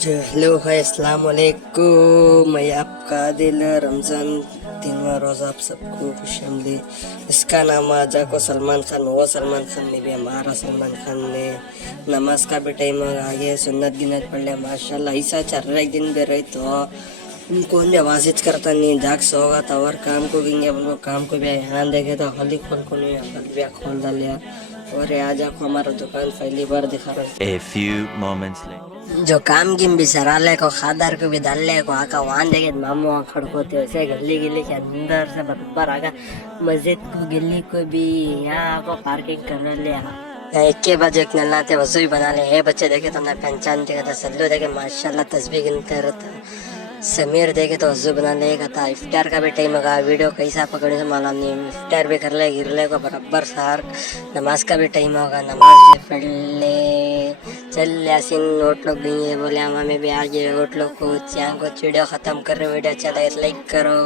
जो हेलो है अस्सलाम वालेकुम। मैं आपका दिल रमज़ान 3वां रोज़ा आप सबको खुशमदी। इसका नाम आजा को सलमान खान, वो सलमान खान ने भी हमारा सलमान खान ने नमाज का भी टाइम आ गया, सुन्नत गिनत पढ़ लिया माशाल्लाह। ऐसा चल रहा एक दिन भी रही तो उनको भी आवाज़ करता नहीं, जाग सोगा था और काम को गिंगे उनको काम को भी यहाँ देखे तो हली खोल को नहीं हल भी खोल डाल लिया। और ये आजा को हमारा दुकान पहली बार दिखा रहा A few moments later. जो काम की भी सराले को खादार को भी डालने को आका वहां देखे मामू वहाँ खड़कोते वैसे गली गली के अंदर से बराबर आका मस्जिद को गली को भी यहाँ को पार्किंग कर लिया। एक के बाद एक नल्लाते वजू ही बना ले। ये बच्चे देखे तो ना पहचान देखे सल्लू देखे माशाल्लाह तस्बीह गिनते रहता। समीर देखे तो वजू बना लेगा था। इफ्तार का भी टाइम होगा, वीडियो कैसा पकड़ने से मालूम नहीं। इफ्तार भी कर ले गिर ले को बराबर सार। नमाज का भी टाइम होगा, नमाज भी पढ़ ले। चल यासीन वोट लोग भी ये बोले हमें भी आगे वोट लोग को वीडियो ख़त्म कर रहे। वीडियो अच्छा लगे लाइक करो।